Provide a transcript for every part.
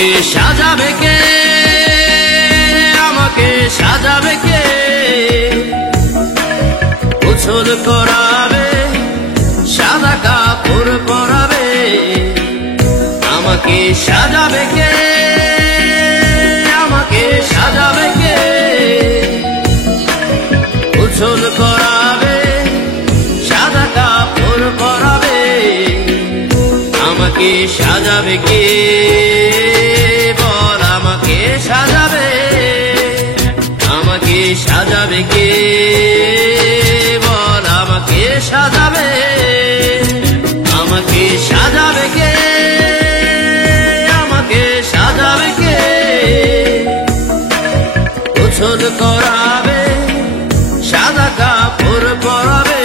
আমাকে সাজাবে কে, আমাকে সাজাবে কে, গোসল করাবে, সাদা কাপড় পরাবে, আমাকে সাজাবে কে, আমাকে সাজাবে কে, গোসল করাবে, সাদা কাপড় পরাবে, আমাকে সাজাবে কে, বল আমাকে সাজাবে, আমাকে সাজাবে কে, বল আমাকে সাজাবে, আমাকে সাজাবে কে, আমাকে সাজাবে কে, গোসল করাবে, সাদা কাপড় পরাবে।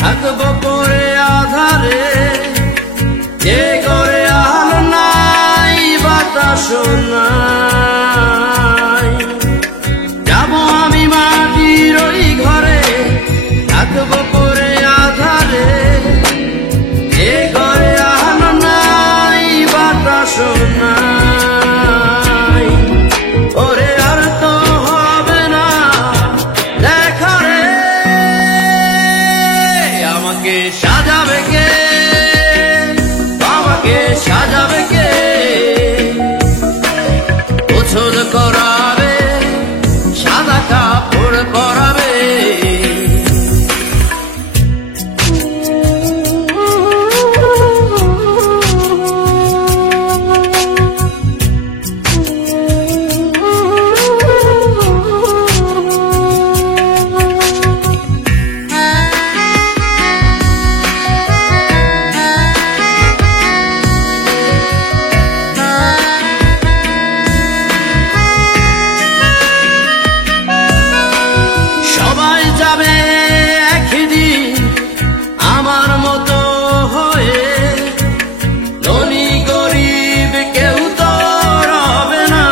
থাকবো পরে আধারে, যে ঘরে আলো নাই বাতাস নাই, যাবো আমি মাটির ওই ঘরে, থাকবো পরে আধারে, যে ঘরে আলো নাই বাতাস নাই, ওরে আর তো হবে না দেখা রে, আমাকে সাজাবে কে, আমাকে সাজাবে কে, গোসল করাবে, সাদা কাপড় পরাবে, আমার মতো হয়ে, ধনী গরিব কেউ তো রবে না,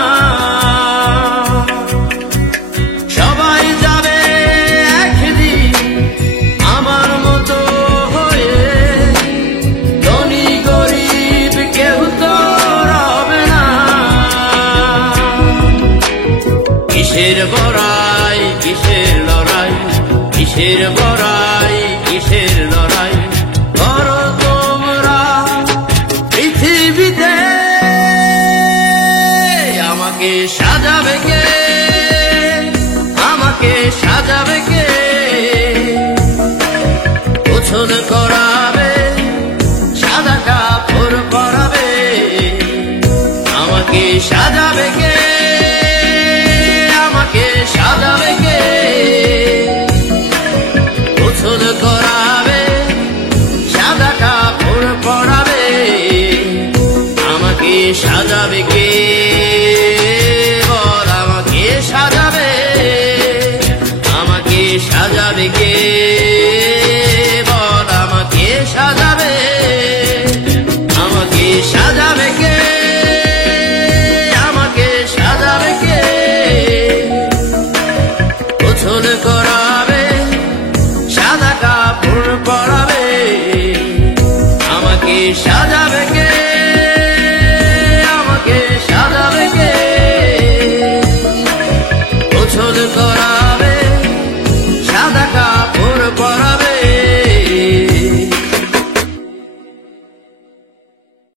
সবাই যাবে একদিন আমার মতো হয়ে, ধনী গরিব কেউ তো রবে না, কিসের বড়াই কিসের লড়াই, কিসের বড়াই কিসের লড়াই, করো তোমরা পৃথিবীতে, আমাকে সাজাবে কে, আমাকে সাজাবে কে, গোসল করাবে, সাদা কাপড় পরাবে, আমাকে সাজাবে কে, আমাকে সাজাবে কে, গোসল করাবে, সাদা কাপড় পরাবে, আমাকে সাজাবে কে, বল আমাকে সাজাবে, আমাকে সাজাবে কে, বল আমাকে সাজাবে, আমাকে সাজাবে কে, আমাকে সাজাবে কে, গোসল করাবে, সাদা কাপড় পরাবে, আমাকে সাজাবে কে।